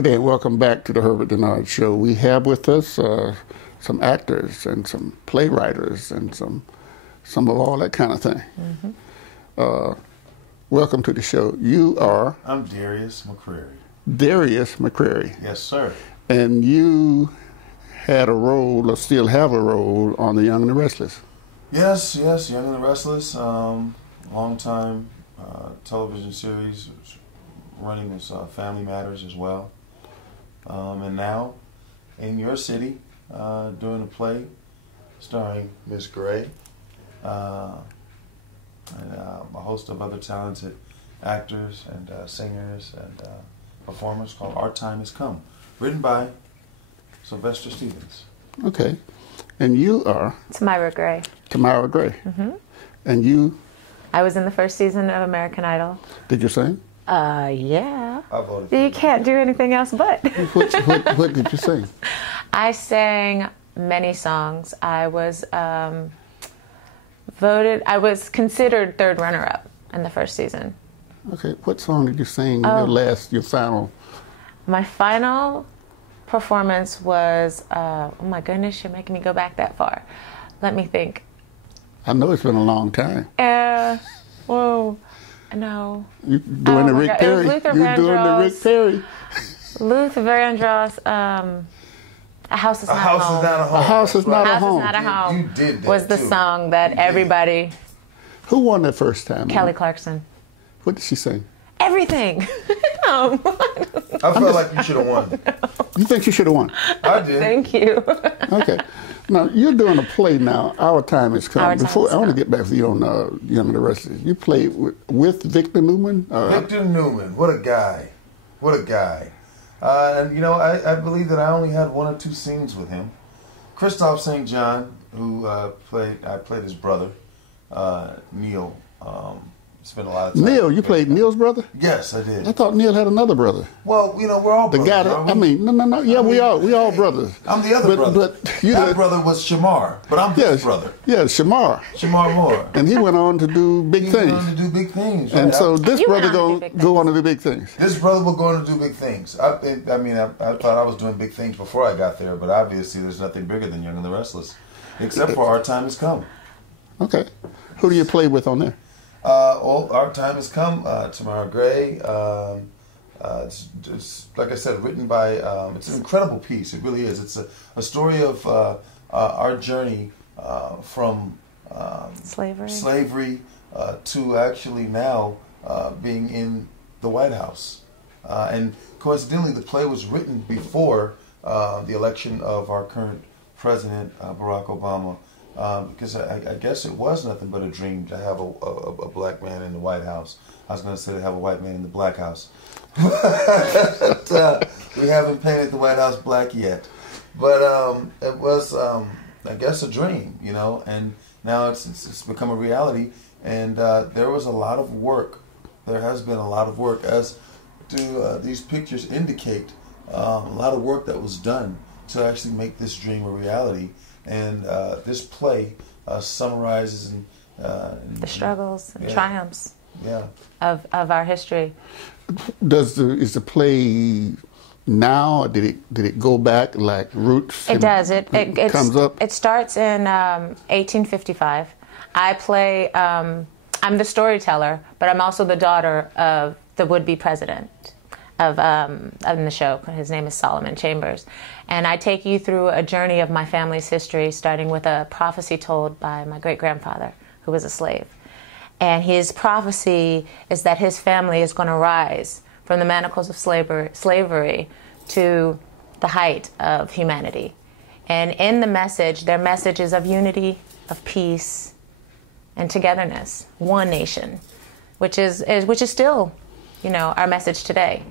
Good day and welcome back to the Herbert Dennard Show. We have with us some actors and some playwriters and some of all that kind of thing. Welcome to the show. You are? I'm Darius McCrary. Darius McCrary. Yes, sir. And you had a role, or still have a role, on The Young and the Restless. Yes, Young and the Restless. Long time television series, running with Family Matters as well. And now, in your city, doing a play starring Miss Gray, and a host of other talented actors and singers and performers called Our Time Has Come, written by Sylvester Stevens. Okay. And you are? Tamyra Gray. Tamyra Gray. And you? I was in the first season of American Idol. Did you sing? Yeah. I voted for You can't do anything else but. What did you sing? I sang many songs. I was considered third runner-up in the first season. Okay. What song did you sing in your final? My final performance was, oh my goodness, you're making me go back that far. Let me think. I know it's been a long time. Whoa. No. You doing the Rick Perry? You doing the Rick Perry? Luther Vandross. A House Is Not a Home. A House Is Not a Home. House Is Not a Home. You did that was the too. song that everybody. Who won that first time? Kelly Clarkson. What did she sing? Everything. I felt like you should have won. You think she should have won? I did. Thank you. Okay. Now, you're doing a play now, Our Time Has Come. Our Time Has I want to Come. get back to you on Young and the Restless. You played with Victor Newman? Victor Newman, what a guy. What a guy. And, you know, I believe that I only had one or two scenes with him. Christophe St. John, who I played his brother, Neil. Spent a lot of time. Neil, you played Neil's brother? Yes, I did. I thought Neil had another brother. Well, you know, we're all brothers. The guy that, aren't we? I mean, no. Yeah, we all brothers. I'm the other brother. But that brother was Shamar, but I'm his brother. Yeah, Shamar. Shamar Moore. And he went on to do big things. He went on to do big things. And right? so this You brother went on to do going big go on to do big things. This brother will go on to do big things. I thought I was doing big things before I got there, but obviously there's nothing bigger than Young and the Restless, except for Our Time Has Come. Okay. Who do you play with on there? Our Time Has Come, Tamyra Gray. It's like I said, written by, it's an incredible piece. It really is. It's a story of our journey from slavery to actually now being in the White House. And coincidentally, the play was written before the election of our current president, Barack Obama. Because I guess it was nothing but a dream to have a black man in the White House. I was going to say to have a white man in the Black House. But we haven't painted the White House black yet. But it was, I guess, a dream, you know, and now it's become a reality. And there was a lot of work. There has been a lot of work, as do these pictures indicate, a lot of work that was done to actually make this dream a reality. And this play summarizes The struggles and triumphs of our history. Is the play now? Or did it go back like roots? It does. It comes up. It starts in 1855. I play. I'm the storyteller, but I'm also the daughter of the would-be president of the show. His name is Solomon Chambers. And I take you through a journey of my family's history, starting with a prophecy told by my great-grandfather, who was a slave. And his prophecy is that his family is going to rise from the manacles of slavery to the height of humanity. And in the message, their message is of unity, of peace, and togetherness, one nation, which is still, you know, our message today.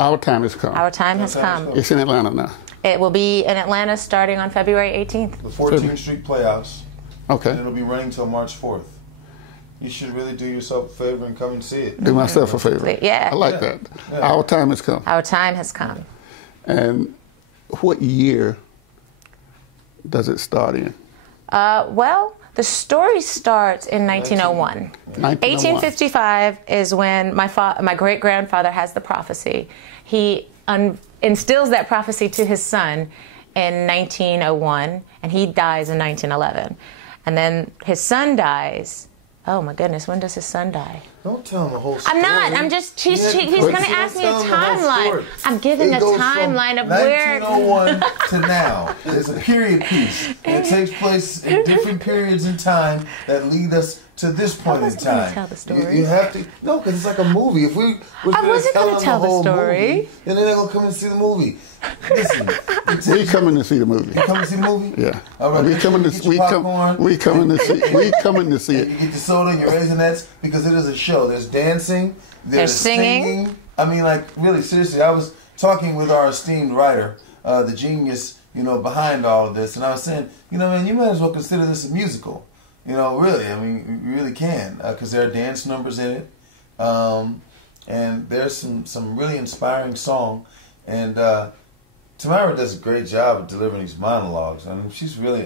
Our Time Has Come. Our Time Has Come. It's in Atlanta now. It will be in Atlanta starting on February 18th. The 14th Street Playhouse. Okay. And it'll be running till March 4th. You should really do yourself a favor and come and see it. Do myself a favor. Yeah. I like that. Yeah. Our Time Has Come. Our Time Has Come. And what year does it start in? Well, the story starts in 1901. 1855 is when my great-grandfather has the prophecy. He instills that prophecy to his son in 1901, and he dies in 1911. And then his son dies. Oh my goodness, when does his son die? Don't tell him the whole story. I'm not. I'm just. He's going to ask me a timeline. I'm giving a timeline of where. 1901 to now. There's a period piece. It takes place in different periods in time that lead us to this point in time. Tell the story. You have to. No, because it's like a movie. If we I wasn't going to tell the story. Movie, then they're going to come and see the movie. Listen. We coming to see the movie. You coming to see the movie? Yeah. All right. We coming to see. We coming to see it. You get your soda and your Raisinets because it is a show. There's dancing. There's singing. I mean, like, really, seriously, I was talking with our esteemed writer, the genius, behind all of this, and I was saying, man, you might as well consider this a musical. Really, I mean, you really can, because there are dance numbers in it, and there's some really inspiring song, and Tamyra does a great job of delivering these monologues. I mean,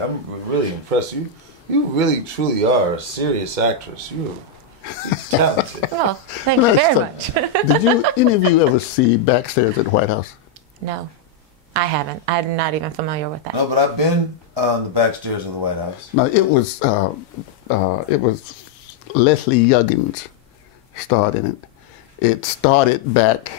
I'm really impressed. You really, truly are a serious actress. You're talented. Well, thank you very much. Did any of you ever see Backstairs at the White House? No, I haven't. I'm not even familiar with that. No, but I've been on the backstairs of the White House. No, it was Leslie Uggins starred in it. It started back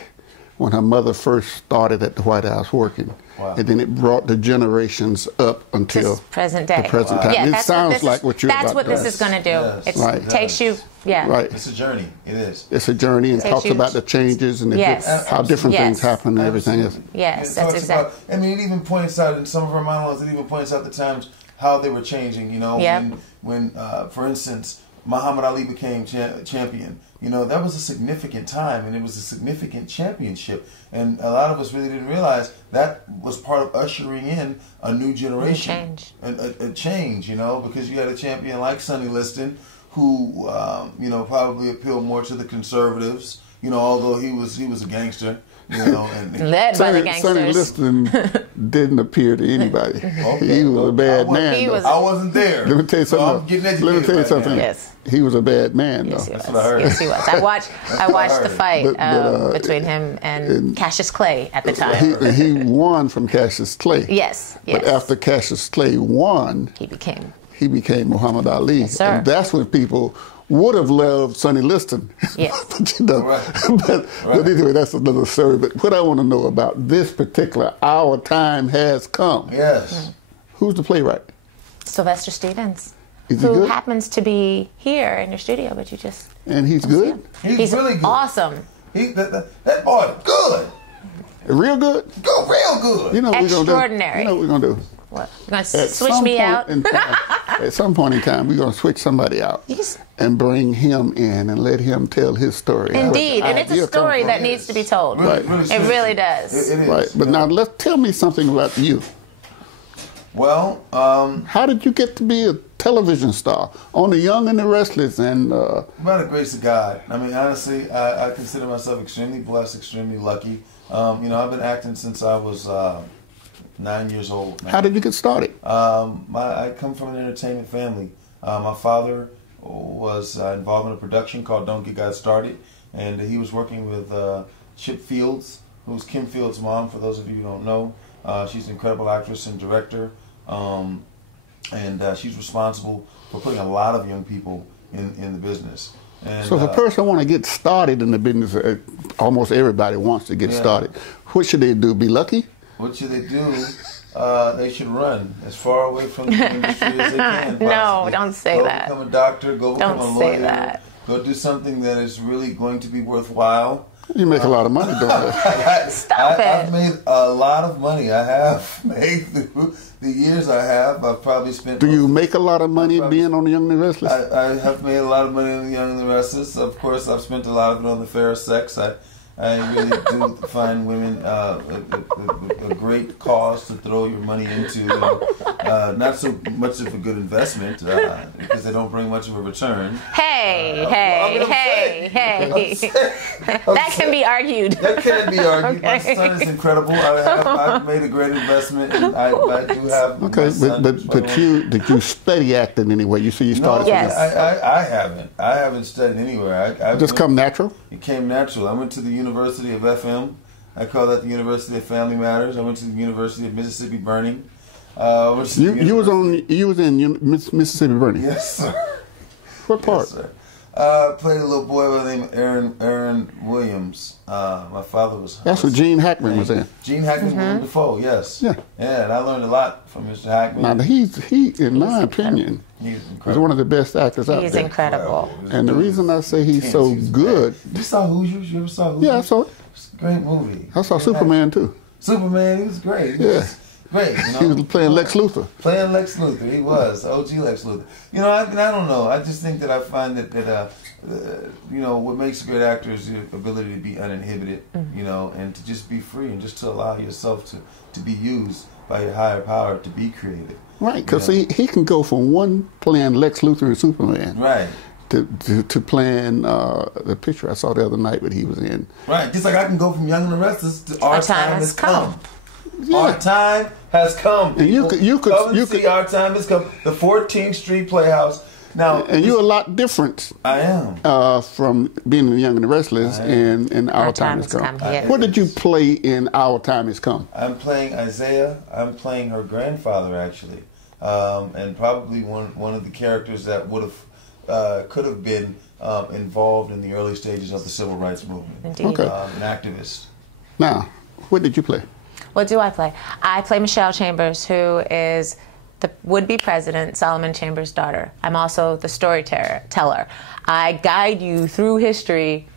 when her mother first started at the White House working. Wow. And then it brought the generations up until This present day. the present time. Yeah, It sounds like what you're That's about what to this do. is going to do. Yes. It Right. takes you, Right. It's a journey. It is. It's a journey and Takes talks you- about the changes and Yes. how different Yes. things happen and everything else. Yes, It that's talks exactly. about, I mean, it even points out in some of her monologues, it even points out the times how they were changing, Yep. when for instance, Muhammad Ali became champion. That was a significant time, and it was a significant championship. And a lot of us really didn't realize that was part of ushering in a new generation. A change, because you had a champion like Sonny Liston, who, probably appealed more to the conservatives, although he was a gangster. And Led by the Sonny gangsters. Liston didn't appear to anybody. He was a bad man. He though. was- I wasn't there. Let me tell you So something. I'm getting educated Let me tell you right something. now. Yes. He was a bad man, Yes, though. he was. That's what I heard. Yes, he was. I watched the fight But, between him and Cassius Clay at the time. He won from Cassius Clay. Yes. But after Cassius Clay won, he became Muhammad Ali. Yes, sir. And that's when people would have loved Sonny Liston. Yes. but anyway, that's another story. But what I want to know about this particular Our Time Has Come. Yes. Who's the playwright? Sylvester Stevens, Is he who good? happens to be here in your studio, but you just And he's good? He's really good. Awesome. That boy, good. Real good? Go real good. You know what we're going to do? Extraordinary. You know what we're going to do? What? You're gonna At switch some me point out? in time- at some point in time, we're going to switch somebody out Yes. and bring him in and let him tell his story. Indeed, Where and the it's a idea story come that from. needs to be told. Really, Right. really It seriously. really does. It is. Right, but now tell me something about you. Well, How did you get to be a television star on The Young and the Restless? And by the grace of God, I mean, honestly, I consider myself extremely blessed, extremely lucky. I've been acting since I was 9 years old. Now. how did you get started? I come from an entertainment family. My father was involved in a production called Don't Get God Started, and he was working with Chip Fields, who's Kim Fields' mom, for those of you who don't know. She's an incredible actress and director, and she's responsible for putting a lot of young people in the business. And, So if a person want to get started in the business, almost everybody wants to get started. What should they do? Be lucky? what should they do? They should run as far away from the industry as they can. No, possibly. don't say go that. Become a doctor. Go become Don't a say lawyer. that. Go do something that is really going to be worthwhile. You make a lot of money doing that. Stop it. I've made a lot of money. I have made through the years I have. I've probably spent. Do you make a lot of money Probably- being on The Young and the Restless? I have made a lot of money on The Young and the Restless. Of course, I've spent a lot of it on the fair sex. I really do find women a great cause to throw your money into. Not so much of a good investment because they don't bring much of a return. Hey, I'm hey. saying. That can be argued. That can be argued. My Okay. son is incredible. I've made a great investment, and I do have. Okay, my son, but did you study acting anyway? You see, you started. No, Yes. I haven't. I haven't studied anywhere. I Just come natural. It came natural. I went to the University of FM I call that the University of Family Matters. I went to the University of Mississippi Burning. You was in Mississippi Burning. Yes, sir. What part? Yes, sir. Played a little boy by the name of Aaron Williams. My father was. That's what Gene Hackman was in. Gene Hackman was before, yes. Yeah. Yeah, and I learned a lot from Mr. Hackman. Now he in my opinion, is one of the best actors out there. He's incredible. And the reason I say he's so good. You saw Hoosiers? You ever saw Hoosiers? Yeah, I saw it. It's a great movie. I saw Superman too. Superman, he was great. Great, you know? He was playing Lex Luthor. Playing Lex Luthor, he was OG Lex Luthor. You know, I don't know. I just think that I find that you know, what makes a great actor is the ability to be uninhibited, you know, and to just be free and just to allow yourself to be used by your higher power to be creative. Right, because he can go from one playing Lex Luthor and Superman, right, to playing the picture I saw the other night that he was in. Right, just like I can go from Young and the Restless to Our Time Has Come. Yeah. Our time has come. And you could see Our Time Has Come. The 14th Street Playhouse. Now, and you're a lot different. I am from being in Young and the Restless and Our Time Has Come. Yeah. What did you play in Our Time Has Come? I'm playing Isaiah. I'm playing her grandfather actually, and probably one of the characters that could have been involved in the early stages of the civil rights movement. Indeed. Okay. An activist. Now, what did you play? What do I play? I play Michelle Chambers, who is the would-be president, Solomon Chambers' daughter. I'm also the storyteller. I guide you through history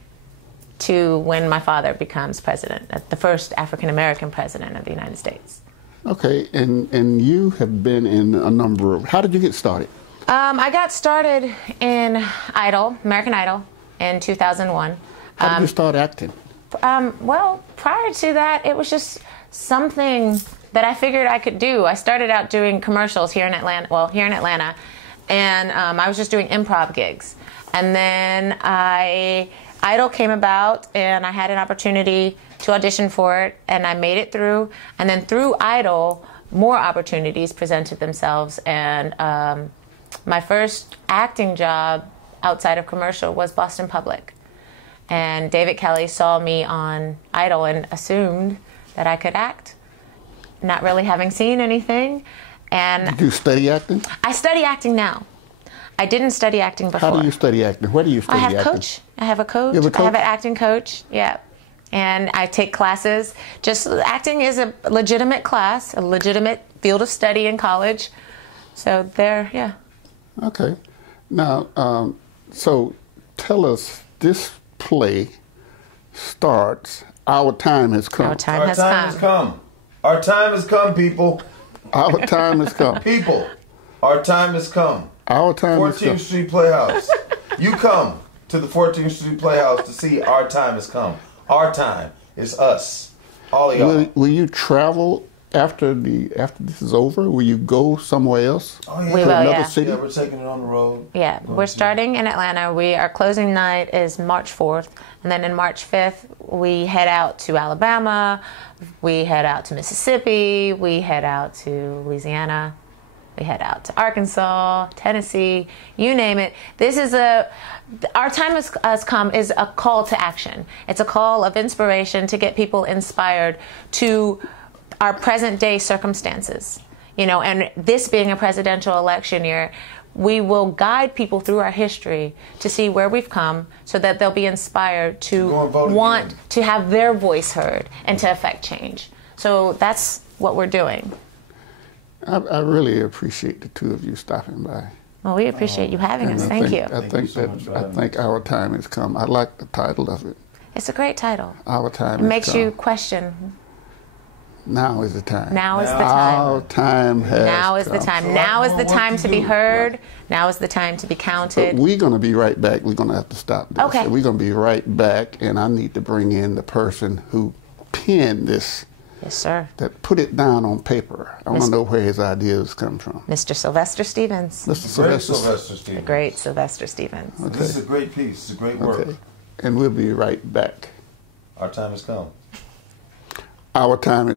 to when my father becomes president, the first African-American president of the United States. Okay, and you have been in a number of... How did you get started? I got started in American Idol, in 2001. How did you start acting? Well, prior to that, it was just something that I figured I could do. I started out doing commercials here in Atlanta, and I was just doing improv gigs. And then Idol came about, and I had an opportunity to audition for it, and I made it through. And then through Idol, more opportunities presented themselves, and my first acting job outside of commercial was Boston Public. And David Kelly saw me on Idol and assumed that I could act, not really having seen anything. And did you study acting? I study acting now. I didn't study acting before. How do you study acting? Where do you study acting? I have coach. I have a coach. You have a coach? I have an acting coach. Yeah. And I take classes. Just acting is a legitimate class, a legitimate field of study in college. So there, yeah. Okay. Now, so tell us, this play starts, Our Time Has Come. Our time has come. Our time has come, people. Our time has come. People, our time has come. Our time has come. 14th Street Playhouse. You come to the 14th Street Playhouse to see Our Time Has Come. Our time is us. All of y'all. Will you travel after this is over? Will you go somewhere else? Oh, yeah. We will, another yeah. city? Yeah, we're taking it on the road. Yeah, we're starting in Atlanta. Our closing night is March 4th. And then in March 5th, we head out to Alabama. We head out to Mississippi. We head out to Louisiana. We head out to Arkansas, Tennessee, you name it. This is Our Time Has Come is a call to action. It's a call of inspiration to get people inspired to our present day circumstances. You know, and this being a presidential election year, we will guide people through our history to see where we've come so that they'll be inspired to want to have their voice heard and to affect change. So that's what we're doing. I really appreciate the two of you stopping by. Well, we appreciate you having us. Thank you. I think Our Time Has Come. I like the title of it. It's a great title. Our Time Has It Come. makes you question. Now is the time. Now is the time. Our time has Now is the come. time. Now is the time to be heard. Now is the time to be counted. But we're going to be right back. We're going to have to stop this. Okay. We're going to be right back, and I need to bring in the person who penned this. Yes, sir. That put it down on paper. I want to know where his ideas come from. Mr. Sylvester Stevens. Mr. Sylvester Stevens. The great Sylvester Stevens. Okay. This is a great piece. It's a great work. Okay. And we'll be right back. Our time has come. Our time